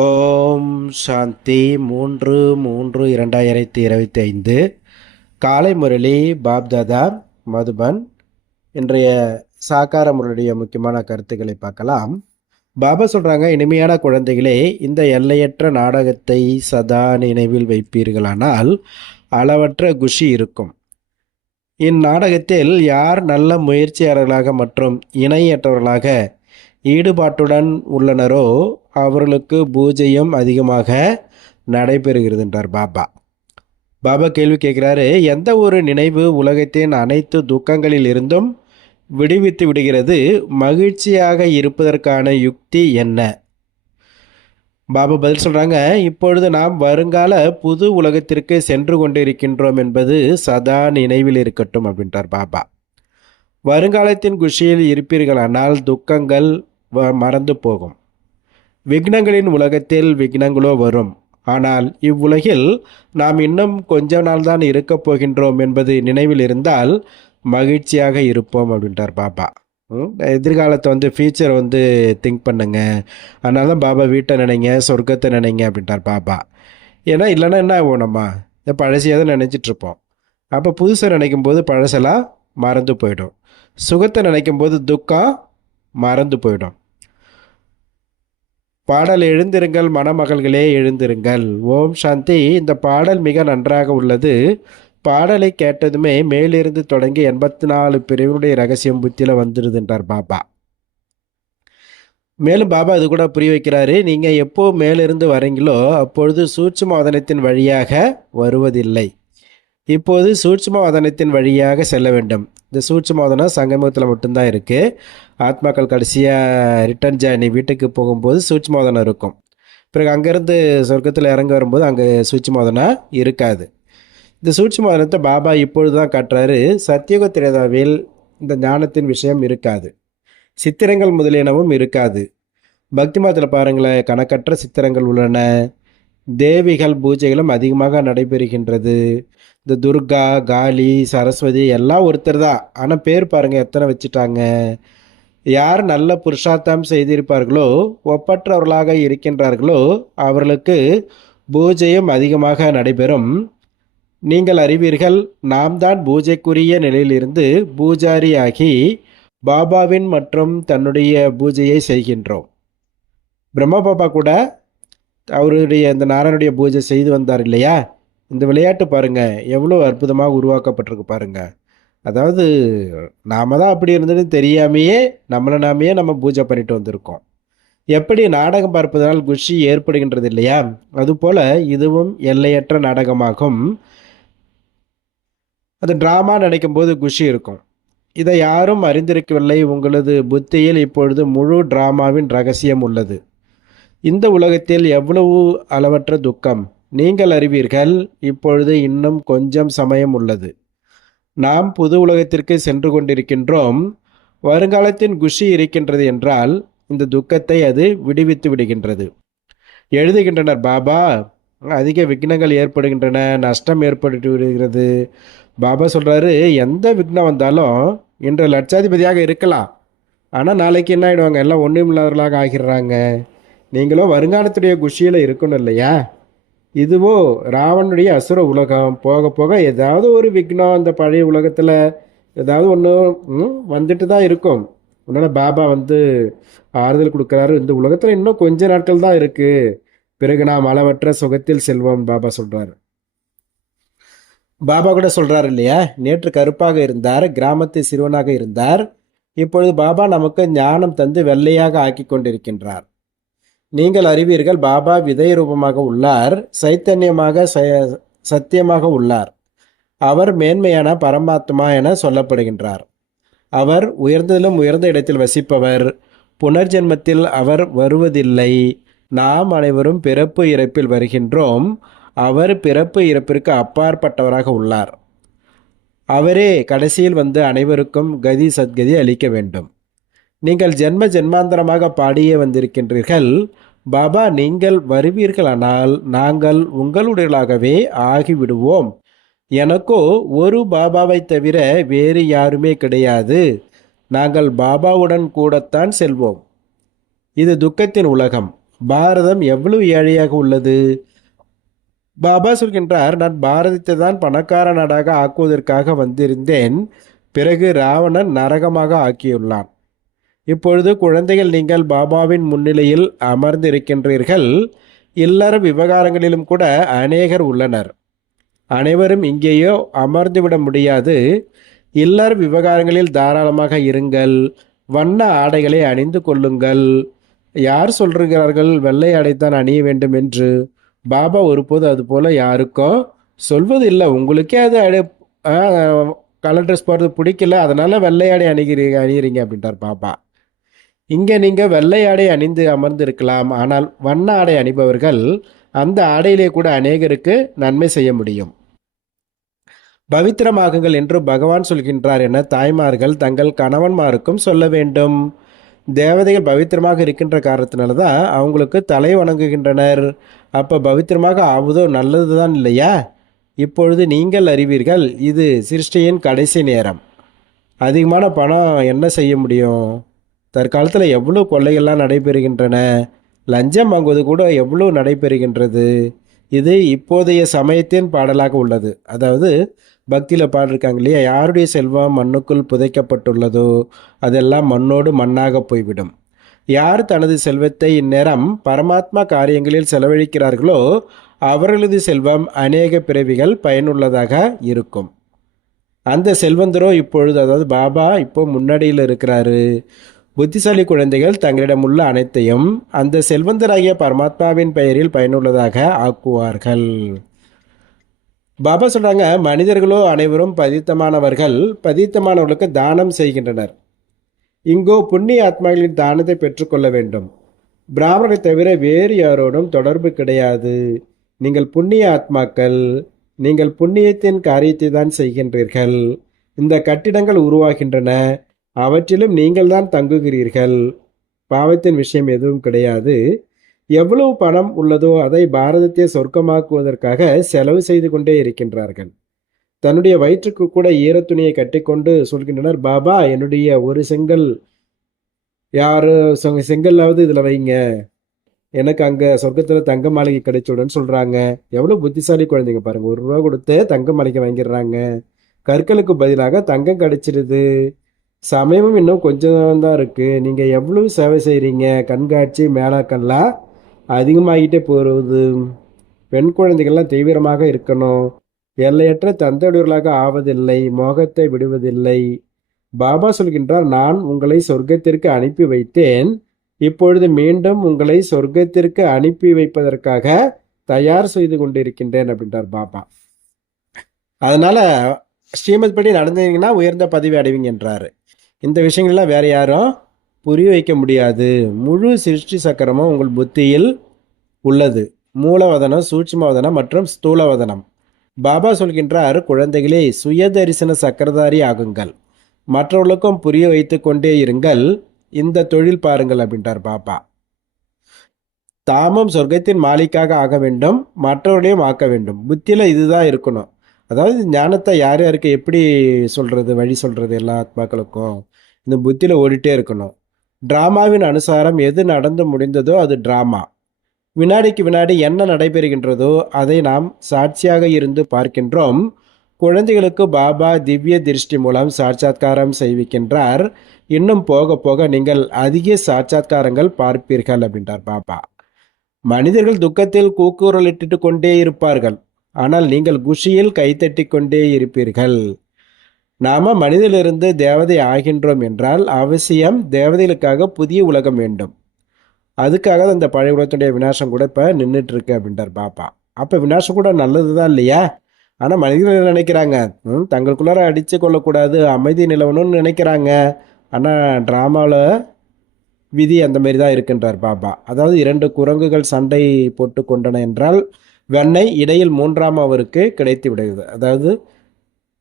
ஓம் சாந்தி மூன்று மூன்று இரண்டாயிரத்தி இருபத்தி ஐந்து. காலை முரளி பாப்தாதா மதுபன். இன்றைய சாக்கார முரளிய முக்கியமான கருத்துக்களை பார்க்கலாம். பாபா சொல்கிறாங்க இனிமையான குழந்தைகளே இந்த எல்லையற்ற நாடகத்தை சதா நினைவில் வைப்பீர்களானால் அளவற்ற குஷி இருக்கும். இந்நாடகத்தில் யார் நல்ல முயற்சியாளர்களாக மற்றும் இணையற்றவர்களாக ஈடுபாட்டுடன் உள்ளனரோ அவர்களுக்கு பூஜையும் அதிகமாக நடைபெறுகிறது என்றார் பாபா. பாபா கேள்வி கேட்குறாரு எந்த ஒரு நினைவு உலகத்தின் அனைத்து துக்கங்களில் இருந்தும் விடுவித்து விடுகிறது? மகிழ்ச்சியாக இருப்பதற்கான யுக்தி என்ன? பாபா பதில் சொல்கிறாங்க இப்பொழுது நாம் வருங்கால புது உலகத்திற்கு சென்று கொண்டிருக்கின்றோம் என்பது சதா நினைவில் இருக்கட்டும் அப்படின்றார் பாபா. வருங்காலத்தின் குஷியில் இருப்பீர்களானால் துக்கங்கள் மறந்து போகும். விக்னங்களின் உலகத்தில் விக்னங்களோ வரும். ஆனால் இவ்வுலகில் நாம் இன்னும் கொஞ்ச நாள் தான் இருக்கப் போகின்றோம் என்பது நினைவில் இருந்தால் மகிழ்ச்சியாக இருப்போம் அப்படின்றார் பாபா. எதிர்காலத்தை வந்து ஃபியூச்சர் வந்து திங்க் பண்ணுங்க. அதனால தான் பாபா வீட்டை நினைங்க சொர்க்கத்தை நினைங்க அப்படின்றார் பாபா. ஏன்னா இல்லைன்னா என்ன ஆகும் நம்ம? இந்த பழசியாக தான் நினச்சிட்ருப்போம் அப்போ புதுசை நினைக்கும் போது பழசெல்லாம் மறந்து போயிடும். சுகத்தை நினைக்கும் போது துக்கம் மறந்து போயிடும். பாடல் எழுந்திருங்கள் மணமகள்களே எழுந்திருங்கள். ஓம் சாந்தி. இந்த பாடல் மிக நன்றாக உள்ளது. பாடலை கேட்டதுமே மேலிருந்து தொடங்கி எண்பத்தி நாலு பிரிவுடைய ரகசியம் புத்தியில் வந்துடுது என்றார் பாபா. மேலும் பாபா அது கூட புரிய வைக்கிறாரு நீங்கள் எப்போ மேலிருந்து வரீங்களோ அப்பொழுது சூட்சுமவதனத்தின் வழியாக வருவதில்லை. இப்போது சூட்சும வதனத்தின் வழியாக செல்ல வேண்டும். இந்த சூட்சும வதனம் சங்கமத்தில் மட்டும்தான் இருக்குது ஆத்மாக்கள் கடைசியாக ரிட்டர்ன் ஜேர்னி வீட்டுக்கு போகும்போது சூட்சமாதனம் இருக்கும். பிறகு அங்கேருந்து சொர்க்கத்தில் இறங்கி வரும்போது அங்கே சூட்சும இருக்காது. இந்த சூட்சமாதனத்தை பாபா இப்பொழுது தான் காட்டுறாரு. சத்தியுக திரேதாவில் இந்த ஞானத்தின் விஷயம் இருக்காது. சித்திரங்கள் முதலியனவும் இருக்காது. பக்தி மாதத்தில் பாருங்களேன் கணக்கற்ற சித்திரங்கள் உள்ளன. தேவிகள் பூஜைகளும் அதிகமாக நடைபெறுகின்றது. இந்த துர்கா காளி சரஸ்வதி எல்லாம் ஒருத்தர் தான். ஆனால் பேர் பாருங்கள் எத்தனை வச்சுட்டாங்க. யார் நல்ல புருஷார்த்தம் செய்திருப்பார்களோ ஒப்பற்றவர்களாக இருக்கின்றார்களோ அவர்களுக்கு பூஜையும் அதிகமாக நடைபெறும். நீங்கள் அறிவீர்கள் நாம் தான் பூஜைக்குரிய நிலையிலிருந்து பூஜாரியாகி பாபாவின் மற்றும் தன்னுடைய பூஜையை செய்கின்றோம். பிரம்ம பாபா கூட அவருடைய இந்த நாராயணுடைய பூஜை செய்து வந்தார் இல்லையா? இந்த விளையாட்டு பாருங்க எவ்வளோ அற்புதமாக உருவாக்கப்பட்டிருக்கு பாருங்க. அதாவது நாம தான் அப்படி இருந்ததுன்னு தெரியாமையே நம்மளை நாமையே நம்ம பூஜை பண்ணிட்டு வந்திருக்கோம். எப்படி நாடகம் பார்ப்பதனால் குஷி ஏற்படுகின்றது இல்லையா? அதுபோல இதுவும் எல்லையற்ற நாடகமாகும். அது ட்ராமா நினைக்கும் போது குஷி இருக்கும். இதை யாரும் அறிந்திருக்கவில்லை. உங்களது புத்தியில் இப்பொழுது முழு டிராமாவின் ரகசியம் உள்ளது. இந்த உலகத்தில் எவ்வளவு அளவற்ற துக்கம் நீங்கள் அறிவீர்கள் இப்பொழுது இன்னும் கொஞ்சம் சமயம் உள்ளது. நாம் புது உலகத்திற்கு சென்று கொண்டிருக்கின்றோம். வருங்காலத்தின் குஷி இருக்கின்றது என்றால் இந்த துக்கத்தை அது விடுவித்து விடுகின்றது. எழுதுகின்றனர் பாபா அதிக விக்னங்கள் ஏற்படுகின்றன நஷ்டம் ஏற்பட்டு விடுகிறது. பாபா சொல்கிறாரு எந்த விக்னம் வந்தாலும் இன்று லட்சாதிபதியாக இருக்கலாம். ஆனால் நாளைக்கு என்ன ஆகிடுவாங்க எல்லாம் ஒன்றும் இல்லாதவர்களாக ஆகிடுறாங்க. நீங்களும் வருங்காலத்துடைய குஷியில் இருக்கணும் இல்லையா? இதுவோ ராவனுடைய அசுர உலகம். போக போக ஏதாவது ஒரு விக்னம் அந்த பழைய உலகத்தில் ஏதாவது ஒன்று வந்துட்டு தான் இருக்கும். அதனால் பாபா வந்து ஆறுதல் கொடுக்குறாரு. இந்த உலகத்தில் இன்னும் கொஞ்ச நாட்கள் தான் இருக்குது பிறகு நாம் அளவற்ற சுகத்தில் செல்வோம் பாபா சொல்கிறாரு பாபா கூட சொல்கிறார் இல்லையா? நேற்று கருப்பாக இருந்தார் கிராமத்து சிறுவனாக இருந்தார். இப்பொழுது பாபா நமக்கு ஞானம் தந்து வெள்ளையாக ஆக்கி கொண்டிருக்கின்றார். நீங்கள் அறிவீர்கள் பாபா விதை ரூபமாக உள்ளார் சைத்தன்யமாக ச- சத்தியமாக உள்ளார். அவர் மேன்மையான பரமாத்மா என சொல்லப்படுகின்றார். அவர் உயர்ந்ததிலும் உயர்ந்த இடத்தில் வசிப்பவர். புனர்ஜென்மத்தில் அவர் வருவதில்லை. நாம் அனைவரும் பிறப்பு இறப்பில் வருகின்றோம். அவர் பிறப்பு இறப்பிற்கு அப்பாற்பட்டவராக உள்ளார். அவரே கடைசியில் வந்து அனைவருக்கும் கதி சத்கதி அளிக்க வேண்டும். நீங்கள் ஜென்ம ஜென்மாந்தரமாக பாடியே வந்திருக்கின்றீர்கள். பாபா நீங்கள் வருவீர்களானால் நாங்கள் உங்களுடையலாகவே ஆகிவிடுவோம். எனக்கோ ஒரு பாபாவை தவிர வேறு யாருமே கிடையாது. நாங்கள் பாபாவுடன் கூடத்தான் செல்வோம். இது துக்கத்தின் உலகம். பாரதம் எவ்வளவு ஏழையாக உள்ளது? பாபா சொல்கின்றார் நான் பாரதத்தை தான் பணக்கார நாடாக ஆக்குவதற்காக வந்திருந்தேன். பிறகு ராவணன் நரகமாக ஆக்கியுள்ளான். இப்பொழுது குழந்தைகள் நீங்கள் பாபாவின் முன்னிலையில் அமர்ந்திருக்கின்றீர்கள். இல்லற விவகாரங்களிலும் கூட அநேகர் உள்ளனர். அனைவரும் இங்கேயோ அமர்ந்துவிட முடியாது. இல்லற விவகாரங்களில் தாராளமாக இருங்கள். வண்ண ஆடைகளை அணிந்து கொள்ளுங்கள். யார் சொல்கிறார்கள்? வெள்ளை ஆடைத்தான் அணிய வேண்டும் என்று. பாபா ஒருபோது அது போல யாருக்கும் சொல்வதில்லை. உங்களுக்கே அது அடி கலர் ட்ரெஸ் போடுறது பிடிக்கல. அதனால வெள்ளை ஆடை அணிகிறீங்க அணிகிறீங்க அப்படின்றார் பாபா. இங்கே நீங்கள் வெள்ளை ஆடை அணிந்து அமர்ந்திருக்கலாம். ஆனால் வண்ண ஆடை அணிபவர்கள் அந்த ஆடையிலே கூட அநேகருக்கு நன்மை செய்ய முடியும். பவித்திரமாகுங்கள் என்று பகவான் சொல்கின்றார் என தாய்மார்கள் தங்கள் கணவன்மாருக்கும் சொல்ல வேண்டும். தேவதைகள் பவித்திரமாக இருக்கின்ற காரணத்தினால தான் அவங்களுக்கு தலை வணங்குகின்றனர். அப்போ பவித்திரமாக ஆவதோ நல்லது தான் இல்லையா? இப்பொழுது நீங்கள் அறிவீர்கள் இது சிருஷ்டியின் கடைசி நேரம். அதிகமான பணம் என்ன செய்ய முடியும்? தற்காலத்தில் எவ்வளோ கொள்ளைகள்லாம் நடைபெறுகின்றன? லஞ்சம் வாங்குவது கூட எவ்வளோ நடைபெறுகின்றது? இது இப்போதைய சமயத்தின் பாடலாக உள்ளது. அதாவது பக்தியில் பாடிருக்காங்க இல்லையா? யாருடைய செல்வம் மண்ணுக்குள் புதைக்கப்பட்டுள்ளதோ அதெல்லாம் மண்ணோடு மண்ணாக போய்விடும். யார் தனது செல்வத்தை இந்நேரம் பரமாத்மா காரியங்களில் செலவழிக்கிறார்களோ அவர்களது செல்வம் அநேக பிறவிகள் பயனுள்ளதாக இருக்கும். அந்த செல்வந்தரோ இப்பொழுது அதாவது பாபா இப்போ முன்னாடியில் இருக்கிறாரு. புத்திசாலி குழந்தைகள் தங்களிடம் உள்ள அனைத்தையும் அந்த செல்வந்தராகிய பரமாத்மாவின் பெயரில் பயனுள்ளதாக ஆக்குவார்கள். பாபா சொல்கிறாங்க மனிதர்களோ அனைவரும் பதித்தமானவர்கள் பதித்தமானவர்களுக்கு தானம் செய்கின்றனர். இங்கோ புண்ணிய ஆத்மாக்களின் தானத்தை பெற்றுக்கொள்ள வேண்டும். பிராமணரை தவிர வேறு யாரோடும் தொடர்பு கிடையாது. நீங்கள் புண்ணிய ஆத்மாக்கள் நீங்கள் புண்ணியத்தின் காரியத்தை தான் செய்கின்றீர்கள். இந்த கட்டிடங்கள் உருவாகின்றன. அவற்றிலும் நீங்கள் தான் தங்குகிறீர்கள். பாவத்தின் விஷயம் எதுவும் கிடையாது. எவ்வளவு பணம் உள்ளதோ அதை பாரதத்தை சொர்க்கமாக்குவதற்காக செலவு செய்து கொண்டே இருக்கின்றார்கள். தன்னுடைய வயிற்றுக்கு கூட ஈரத்துணியை கட்டிக்கொண்டு சொல்கின்றனர் பாபா என்னுடைய ஒரு செங்கல் யாரு செங்கல்லாவது இதில் வைங்க. எனக்கு அங்கே சொர்க்கத்தில் தங்க மாளிகை கிடைச்சுடுன்னு சொல்கிறாங்க எவ்வளோ புத்திசாலி குழந்தைங்க பாருங்கள் ஒரு ரூபா கொடுத்து தங்க மாளிகை வாங்கிடுறாங்க. கற்களுக்கு பதிலாக தங்கம் கிடைச்சிடுது சமயமும் இன்னும் கொஞ்சம் தான் இருக்குது நீங்கள் எவ்வளவு சேவை செய்கிறீங்க கண்காட்சி மேலாக்கெல்லாம் அதிகமாகிட்டே போகிறது பெண் குழந்தைகள்லாம் தீவிரமாக இருக்கணும். எல்லையற்ற தந்தையுடையவர்களாக ஆவதில்லை. மோகத்தை விடுவதில்லை. பாபா சொல்கின்றார் நான் உங்களை சொர்க்கத்திற்கு அனுப்பி வைத்தேன். இப்பொழுது மீண்டும் உங்களை சொர்க்கத்திற்கு அனுப்பி வைப்பதற்காக தயார் செய்து கொண்டிருக்கின்றேன் அப்படின்றார் பாபா. அதனால ஸ்ரீமத் படி நடந்தீங்கன்னா உயர்ந்த பதவி அடைவீங்கன்றாரு. இந்த விஷயங்கள்லாம் வேறு யாரும் புரிய வைக்க முடியாது. முழு சிருஷ்டி சக்கரமும் உங்கள் புத்தியில் உள்ளது. மூலவதனம் சூட்சுமவதனம் மற்றும் ஸ்தூலவதனம். பாபா சொல்கின்றார் குழந்தைகளே சுயதரிசன சக்கரதாரி ஆகுங்கள். மற்றவர்களுக்கும் புரிய வைத்து கொண்டே இருங்கள். இந்த தொழில் பாருங்கள் அப்படின்றார் பாபா. தாமும் சொர்க்கத்தின் மாலிக்காக ஆக வேண்டும் மற்றவர்களையும் ஆக்க வேண்டும். புத்தியில் இதுதான் இருக்கணும். அதாவது ஞானத்தை யார் யாருக்கு எப்படி சொல்கிறது வழி சொல்கிறது எல்லா ஆத்மாக்களுக்கும்? இந்த புத்தியில் ஓடிட்டே இருக்கணும். டிராமாவின் அனுசாரம் எது நடந்து முடிந்ததோ அது டிராமா. வினாடிக்கு வினாடி என்ன நடைபெறுகின்றதோ அதை நாம் சாட்சியாக இருந்து பார்க்கின்றோம். குழந்தைகளுக்கு பாபா திவ்ய திருஷ்டி மூலம் சாட்சாத்காரம் செய்விக்கின்றார். இன்னும் போக போக நீங்கள் அதிக சாட்சாத்காரங்கள் பார்ப்பீர்கள் அப்படின்றார் பாபா. மனிதர்கள் துக்கத்தில் கூக்குரலிட்டு கொண்டே இருப்பார்கள். ஆனால் நீங்கள் குஷியில் கைத்தட்டி கொண்டே இருப்பீர்கள். நாம மனிதனிலிருந்து தேவதை ஆகின்றோம் என்றால் அவசியம் தேவதைகளுக்காக புதிய உலகம் வேண்டும். அதுக்காக தான் இந்த பழைய உலகத்துடைய விநாசம் கூட இப்போ நின்றுட்டு இருக்கு அப்படின்றார் பாப்பா. அப்போ விநாசம் கூட நல்லது தான் இல்லையா? ஆனால் மனிதர்கள் நினைக்கிறாங்க? ம், தங்களுக்குள்ளார அடித்து கொள்ளக்கூடாது அமைதி நிலவணும்னு நினைக்கிறாங்க. ஆனால் ட்ராமாவில் விதி அந்த மாதிரி தான் இருக்கின்றார் பாபா அதாவது இரண்டு குரங்குகள் சண்டை போட்டு கொண்டன என்றால் வெண்ணெய் இடையில் மூன்றாம் அவருக்கு கிடைத்து விடுகிறது. அதாவது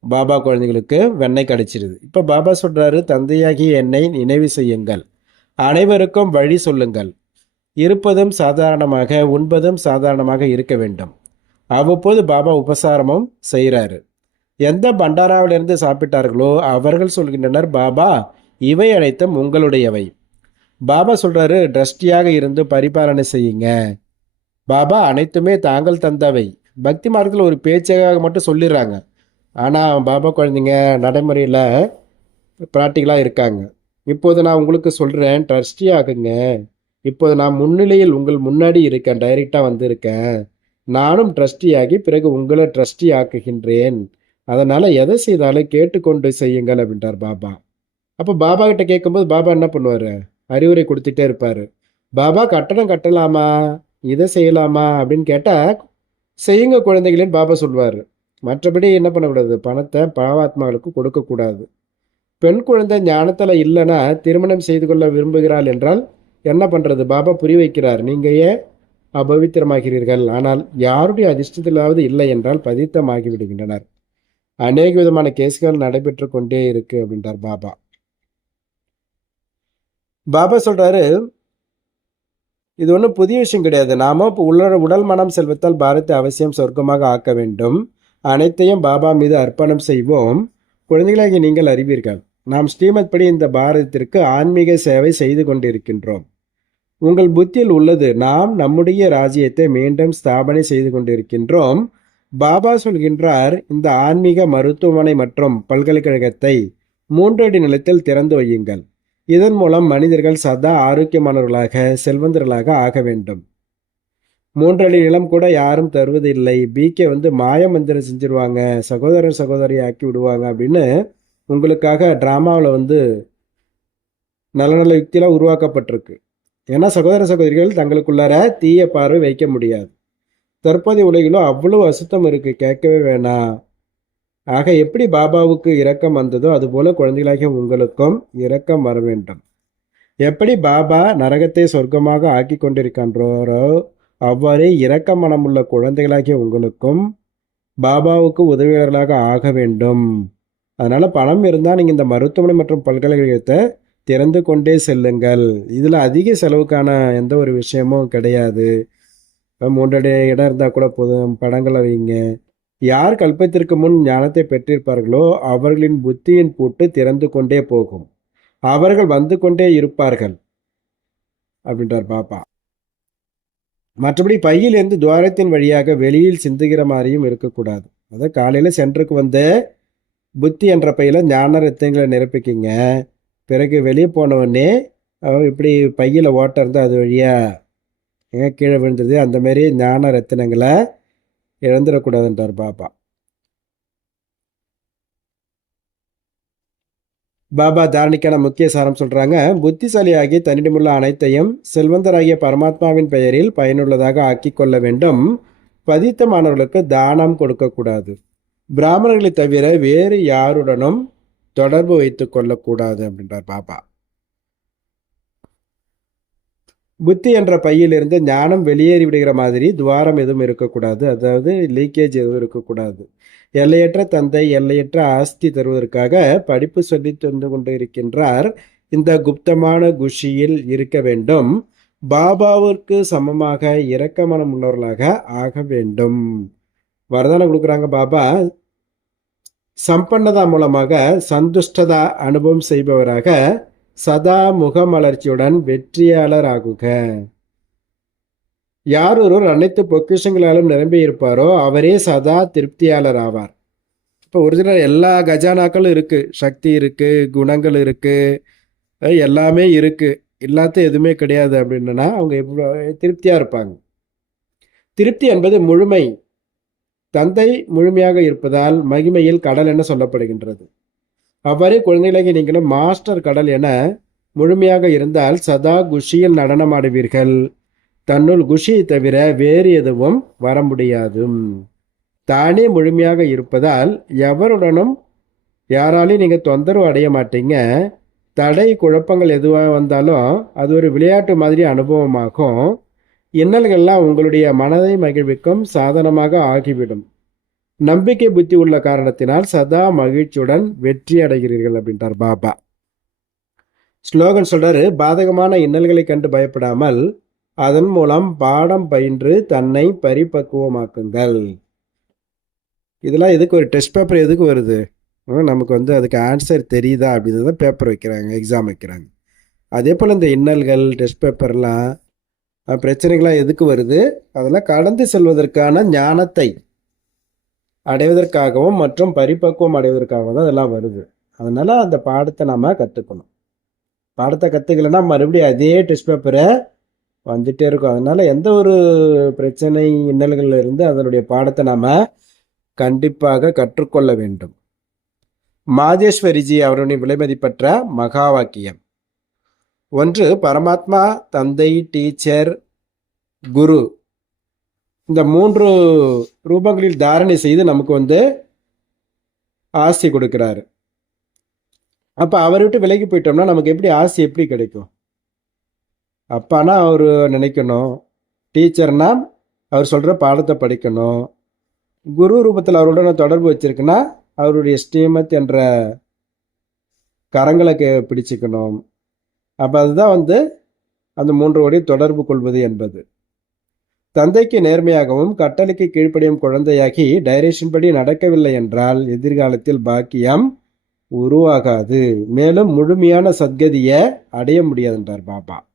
பாபா குழந்தைகளுக்கு வெண்ணெய் கிடைச்சிருது. இப்போ பாபா சொல்கிறாரு தந்தையாகிய என்னை நினைவு செய்யுங்கள். அனைவருக்கும் வழி சொல்லுங்கள். இருப்பதும் சாதாரணமாக உண்பதும் சாதாரணமாக இருக்க வேண்டும். அவ்வப்போது பாபா உபசாரமும் செய்கிறாரு எந்த பண்டாராவிலிருந்து சாப்பிட்டார்களோ அவர்கள் சொல்கின்றனர் பாபா இவை அனைத்தும் உங்களுடையவை. பாபா சொல்கிறாரு ட்ரஸ்டியாக இருந்து பரிபாலனை செய்யுங்க. பாபா அனைத்துமே தாங்கள் தந்தவை. பக்தி மார்க்கத்தில் ஒரு பேச்சாக மட்டும் சொல்லிடுறாங்க. ஆனால் பாபா குழந்தைங்க நடைமுறையில் ப்ராக்டிக்கலாக இருக்காங்க. இப்போது நான் உங்களுக்கு சொல்கிறேன் ட்ரஸ்டி ஆகுங்க இப்போது நான் முன்னிலையில் உங்கள் முன்னாடி இருக்கேன் டைரெக்டாக வந்திருக்கேன். நானும் ட்ரஸ்டி ஆகி பிறகு உங்களை ட்ரஸ்டி ஆக்குகின்றேன் அதனால் எதை செய்தாலும் கேட்டுக்கொண்டு செய்யுங்கள் அப்படின்றார் பாபா. அப்போ பாபா கிட்ட கேட்கும்போது பாபா என்ன பண்ணுவார்? அறிவுரை கொடுத்துட்டே இருப்பார். பாபா கட்டணம் கட்டலாமா? இதை செய்யலாமா? அப்படின்னு கேட்டால் செய்யுங்க குழந்தைகளேன்னு பாபா சொல்வார் மற்றபடி என்ன பண்ணக்கூடாது? பணத்தை பாவாத்மாவுக்கு கொடுக்கக்கூடாது. பெண் குழந்தை ஞானத்தில் இல்லைன்னா திருமணம் செய்து கொள்ள விரும்புகிறாள் என்றால் என்ன பண்ணுறது பாபா புரிய வைக்கிறார் நீங்கள் ஏன் அபவித்திரமாகிறீர்கள்? ஆனால் யாருடைய அதிர்ஷ்டத்திலாவது இல்லை என்றால் பதித்தமாகி விடுகின்றனர் அநேக விதமான கேஸ்கள் நடைபெற்று கொண்டே இருக்கு அப்படின்றார் பாபா. பாபா சொல்றாரு இது ஒன்றும் புதிய விஷயம் கிடையாது. நாம இப்போ உள்ள உடல் மனம் செல்வத்தால் பாரத்தை அவசியம் சொர்க்கமாக ஆக்க வேண்டும். அனைத்தையும் பாபா மீது அர்ப்பணம் செய்வோம். குழந்தைகளாகி நீங்கள் அறிவீர்கள். நாம் ஸ்ரீமத் படி இந்த பாரதத்திற்கு ஆன்மீக சேவை செய்து கொண்டிருக்கின்றோம். உங்கள் புத்தியில் உள்ளது நாம் நம்முடைய ராஜ்யத்தை மீண்டும் ஸ்தாபனை செய்து கொண்டிருக்கின்றோம். பாபா சொல்கின்றார் இந்த ஆன்மீக மருத்துவமனை மற்றும் பல்கலைக்கழகத்தை மூன்றடி நிலத்தில் திறந்து வையுங்கள். இதன் மூலம் மனிதர்கள் சதா ஆரோக்கியமானவர்களாக செல்வந்தர்களாக ஆக வேண்டும். மூன்றடி நிலம் கூட யாரும் தருவதில்லை. பிகே வந்து மாய மந்திரம் செஞ்சிருவாங்க. சகோதரர் சகோதரி ஆக்கி விடுவாங்க அப்படின்னு உங்களுக்காக ட்ராமாவில் வந்து நல்ல நல்ல யுக்தியெலாம் உருவாக்கப்பட்டிருக்கு. ஏன்னா சகோதர சகோதரிகள் தங்களுக்குள்ளார தீய பார்வை வைக்க முடியாது. தற்போதைய உலகிலும் அவ்வளவு அசுத்தம் இருக்கு. கேட்கவே வேணாம். ஆக எப்படி பாபாவுக்கு இரக்கம் வந்ததோ அதுபோல குழந்தைகளாகிய உங்களுக்கும் இரக்கம் வர வேண்டும் எப்படி பாபா நரகத்தை சொர்க்கமாக ஆக்கி கொண்டிருக்கின்றாரோ அவ்வாறே இரக்க மனமுள்ள குழந்தைகளாகிய உங்களுக்கும் பாபாவுக்கு உதவியாளர்களாக ஆக வேண்டும். அதனால் பணம் இருந்தால் நீங்கள் இந்த மருத்துவமனை மற்றும் பல்கலைக்கழகத்தை திறந்து கொண்டே செல்லுங்கள். இதில் அதிக செலவுக்கான எந்த ஒரு விஷயமும் கிடையாது. மூன்றடி இடம் இருந்தால் கூட போதும். படங்களை வைங்க. யார் கல்பத்திற்கு முன் ஞானத்தை பெற்றிருப்பார்களோ அவர்களின் புத்தியின் பூட்டு திறந்து கொண்டே போகும். அவர்கள் வந்து கொண்டே இருப்பார்கள். அப்படின்றார் பாப்பா மற்றபடி பையிலிருந்து துவாரத்தின் வழியாக வெளியில் சிந்துகிற மாதிரியும் இருக்கக்கூடாது. அதாவது காலையில் சென்டருக்கு வந்து புத்தி என்ற பையில் ஞான ரத்தங்களை நிரப்பிக்கிங்க. பிறகு வெளியே போனவொடனே இப்படி பையில் ஓட்டை இருந்தால் அது வழியாக கீழே விழுந்துருது அந்தமாரி ஞான ரத்தினங்களை இழந்துடக்கூடாதுன்றார் பாபா பாபா தாரணிக்கான முக்கிய சாரம் சொல்றாங்க. புத்திசாலியாகி தன்னிடமுள்ள அனைத்தையும் செல்வந்தராகிய பரமாத்மாவின் பெயரில் பயனுள்ளதாக ஆக்கி கொள்ள வேண்டும். பதித்த மாணவர்களுக்கு தானம் கொடுக்கக்கூடாது பிராமணர்களை தவிர வேறு யாருடனும் தொடர்பு வைத்துக் கொள்ளக்கூடாது அப்படின்றார் பாபா. புத்தி என்ற பையிலிருந்து ஞானம் வெளியேறி விடுகிற மாதிரி துவாரம் எதுவும் இருக்கக்கூடாது. அதாவது லீக்கேஜ் எதுவும் இருக்கக்கூடாது. எல்லையற்ற தந்தை எல்லையற்ற ஆஸ்தி தருவதற்காக படிப்பு சொல்லி தந்து கொண்டு இருக்கின்றார் இந்த குப்தமான குஷியில் இருக்க வேண்டும். பாபாவிற்கு சமமாக இரக்கமனம் உள்ளவர்களாக ஆக வேண்டும். வரதானம் கொடுக்குறாங்க பாபா. சம்பன்னதா மூலமாக சந்துஷ்டதா அனுபவம் செய்பவராக சதா முகமலர்ச்சியுடன் வெற்றியாளர் ஆகுக யார் ஒருவர் அனைத்து பொக்கிஷங்களாலும் நிரம்பி இருப்பாரோ அவரே சதா திருப்தியாளர் ஆவார் இப்போ ஒரிஜினல் எல்லா கஜானாக்களும் இருக்குது சக்தி இருக்குது குணங்கள் இருக்குது எல்லாமே இருக்குது இல்லாத எதுவுமே கிடையாது அப்படின்னா அவங்க எவ்வளோ திருப்தியாக இருப்பாங்க. திருப்தி என்பது முழுமை. தந்தை முழுமையாக இருப்பதால் மகிமையில் கடல் என சொல்லப்படுகின்றது. அவ்வாறே குழந்தைகளாகி நீங்களும் மாஸ்டர் கடல் என முழுமையாக இருந்தால் சதா குஷியில் நடனமாடுவீர்கள். தன்னுள் குஷியை தவிர வேறு எதுவும் வர முடியாது தானே முழுமையாக இருப்பதால் எவருடனும் யாராலையும் நீங்கள் தொந்தரவு அடைய மாட்டீங்க. தடை குழப்பங்கள் எதுவாக வந்தாலும் அது ஒரு விளையாட்டு மாதிரி அனுபவமாகும். இன்னல்கள்லாம் உங்களுடைய மனதை மகிழ்விக்கும் சாதனமாக ஆகிவிடும். நம்பிக்கை புத்தி உள்ள காரணத்தினால் சதா மகிழ்ச்சியுடன் வெற்றி அடைகிறீர்கள் அப்படின்றார் பாபா. ஸ்லோகன் சொல்றாரு பாதகமான இன்னல்களை கண்டு பயப்படாமல் அதன் மூலம் பாடம் பயின்று தன்னை பரிபக்குவமாக்குங்கள். இதெல்லாம் எதுக்கு ஒரு டெஸ்ட் பேப்பர் எதுக்கு வருது? நமக்கு வந்து அதுக்கு ஆன்சர் தெரியுதா அப்படின்றத தான் பேப்பர் வைக்கிறாங்க எக்ஸாம் வைக்கிறாங்க. அதே போல் இந்த இன்னல்கள் டெஸ்ட் பேப்பர்லாம் அஹ், பிரச்சனைகள்லாம் எதுக்கு வருது? அதெல்லாம் கடந்து செல்வதற்கான ஞானத்தை அடைவதற்காகவும் மற்றும் பரிபக்குவம் அடைவதற்காகவும் தான் அதெல்லாம் வருது. அதனால் அந்த பாடத்தை நாம் கற்றுக்கணும் பாடத்தை கற்றுக்கலைன்னா மறுபடியும் அதே டெஸ்ட் பேப்பரை வந்துட்டே இருக்கும். அதனால் எந்த ஒரு பிரச்சனை இன்னல்கள்ல இருந்து அதனுடைய பாடத்தை நாம் கண்டிப்பாக கற்றுக்கொள்ள வேண்டும். மாதேஸ்வரிஜி அவருடைய விலைமதிப்பற்ற மகா வாக்கியம். ஒன்று பரமாத்மா தந்தை டீச்சர் குரு. இந்த மூன்று ரூபங்களில் தாரணை செய்து நமக்கு வந்து ஆசி கொடுக்கிறாரு. அப்போ அவரை விட்டு விலகி போயிட்டோம்னா நமக்கு எப்படி ஆசி எப்படி கிடைக்கும்? அப்பானா அவர் நினைக்கணும். டீச்சர்னா அவர் சொல்கிற பாடத்தை படிக்கணும். குரு ரூபத்தில் அவருடன் தொடர்பு வச்சிருக்குன்னா அவருடைய ஸ்ரீமத் என்ற கரங்களை கே- பிடிச்சிக்கணும். அப்போ அதுதான் வந்து அந்த மூன்று வழி தொடர்பு கொள்வது என்பது. தந்தைக்கு நேர்மையாகவும் கட்டளைக்கு கீழ்ப்படியும் குழந்தையாகி டைரக்ஷன் படி நடக்கவில்லை என்றால் எதிர்காலத்தில் பாக்கியம் உருவாகாது. மேலும் முழுமையான சத்கதியை அடைய முடியாது என்றார் பாபா.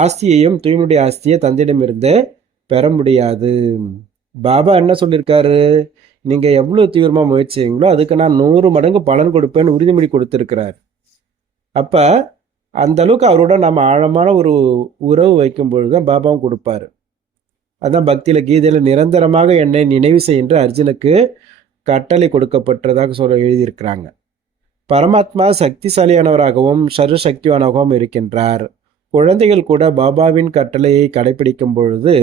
ஆஸ்தியையும் தூய்மையுடைய ஆஸ்தியை தந்தையிடமிருந்து பெற முடியாது. பாபா என்ன சொல்லியிருக்காரு நீங்கள் எவ்வளோ தீவிரமாக முயற்சி செய்வீங்களோ அதுக்கு நான் நூறு மடங்கு பலன் கொடுப்பேன்னு உறுதிமொழி கொடுத்துருக்கிறார். அப்போ அந்த அளவுக்கு அவரோட நம்ம ஆழமான ஒரு உறவு வைக்கும் பொழுதுதான் பாபாவும் கொடுப்பாரு. அதான் பக்தியில் கீதையில் நிரந்தரமாக என்னை நினைவு செய்கின்ற அர்ஜுனுக்கு கட்டளை கொடுக்கப்பட்டதாக சொல்ல எழுதியிருக்கிறாங்க. பரமாத்மா சக்திசாலியானவராகவும் சர்வசக்தியானாகவும் இருக்கின்றார். குழந்தைகள் கூட பாபாவின் கட்டளையை கடைபிடிக்கும் பொழுது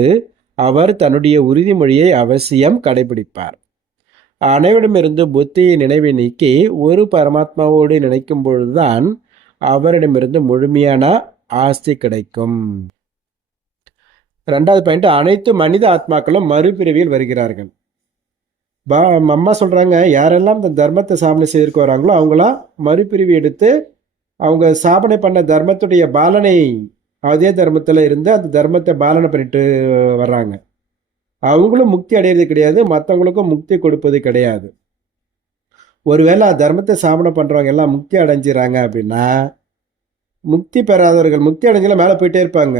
அவர் தன்னுடைய உறுதிமொழியை அவசியம் கடைபிடிப்பார் அனைவரிடமிருந்து புத்தியை நினைவை நீக்கி ஒரு பரமாத்மாவோடு நினைக்கும் பொழுதுதான் அவரிடமிருந்து முழுமையான ஆஸ்தி கிடைக்கும். ரெண்டாவது பாயிண்ட் அனைத்து மனித ஆத்மாக்களும் மறுபிறவியில் வருகிறார்கள். பா அம்மா சொல்கிறாங்க யாரெல்லாம் இந்த தர்மத்தை சாமனை செய்திருக்க வராங்களோ அவங்களாம் மறுபிரிவு எடுத்து அவங்க சாபனை பண்ண தர்மத்துடைய பாலனை அதே தர்மத்தில் இருந்து அந்த தர்மத்தை பாலனை பண்ணிட்டு வர்றாங்க. அவங்களும் முக்தி அடையிறது கிடையாது மற்றவங்களுக்கும் முக்தி கொடுப்பது கிடையாது. ஒருவேளை தர்மத்தை சாபனை பண்ணுறவங்க எல்லாம் முக்தி அடைஞ்சிறாங்க அப்படின்னா முக்தி பெறாதவர்கள் முக்தி அடைஞ்சலாம் மேலே போயிட்டே இருப்பாங்க.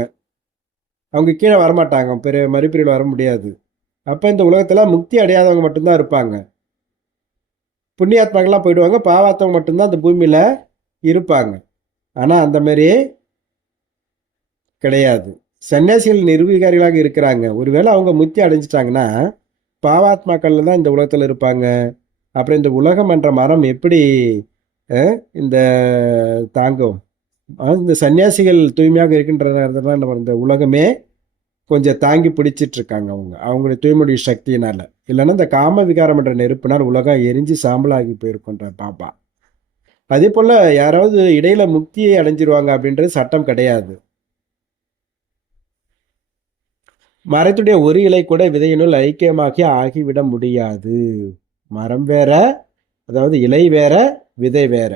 அவங்க கீழே வரமாட்டாங்க பெரிய மறுபிரிவில் வர முடியாது. அப்போ இந்த உலகத்தில் முக்தி அடையாதவங்க மட்டும்தான் இருப்பாங்க. புண்ணியாத்மாக்கெல்லாம் போயிடுவாங்க பாவாத்தவங்க மட்டும்தான் அந்த பூமியில் இருப்பாங்க. ஆனால் அந்த மாதிரி கிடையாது. சன்னியாசிகள் நிர்வீகாரிகளாக இருக்கிறாங்க. ஒருவேளை அவங்க முத்தி அடைஞ்சிட்டாங்கன்னா பாவாத்மாக்களில் தான் இந்த உலகத்தில் இருப்பாங்க. அப்புறம் இந்த உலகம் என்ற மரம் எப்படி இந்த தாங்கும்? இந்த சன்னியாசிகள் தூய்மையாக இருக்கின்றதுனால நம்ம இந்த உலகமே கொஞ்சம் தாங்கி பிடிச்சிட்ருக்காங்க அவங்க. அவங்களுடைய தூய்மையுடைய சக்தியினால். இல்லைன்னா இந்த காம விகாரம் என்ற நெருப்பினால் உலகம் எரிஞ்சு சாம்பலாகி போயிருக்குன்ற பாப்பா அதே போல் யாராவது இடையில் முக்தியை அடைஞ்சிருவாங்க அப்படின்றது சட்டம் கிடையாது. மரத்துடைய ஒரு இலை கூட விதையினுள் ஐக்கியமாகி ஆகிவிட முடியாது. மரம் வேற அதாவது இலை வேற விதை வேற.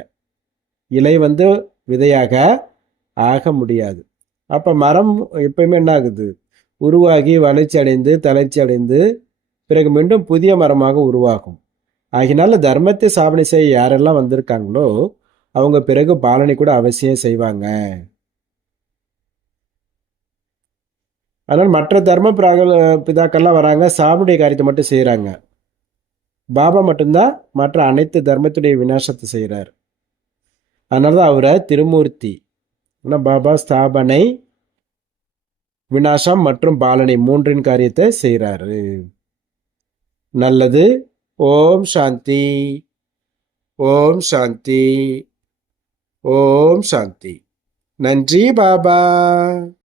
இலை வந்து விதையாக ஆக முடியாது. அப்போ மரம் எப்பயுமே என்ன ஆகுது? உருவாகி வளர்ச்சி அடைந்து தளர்ச்சி அடைந்து பிறகு மீண்டும் புதிய மரமாக உருவாகும். ஆகினால தர்மத்தை சாபனை செய்ய யாரெல்லாம் வந்திருக்காங்களோ அவங்க பிறகு பாலனை கூட அவசியம் செய்வாங்க. ஆனால் மற்ற தர்ம பிராக பிதாக்கள்லாம் வராங்க சாபனுடைய காரியத்தை மட்டும் செய்கிறாங்க பாபா மட்டும்தான் மற்ற அனைத்து தர்மத்துடைய விநாசத்தை செய்கிறார் அதனால தான் அவரை திருமூர்த்தி ஆனால் பாபா ஸ்தாபனை விநாசம் மற்றும் பாலனை மூன்றின் காரியத்தை செய்கிறாரு நல்லது ஓம் சாந்தி. ஓம் சாந்தி. ஓம் சாந்தி. நன்றி பாபா.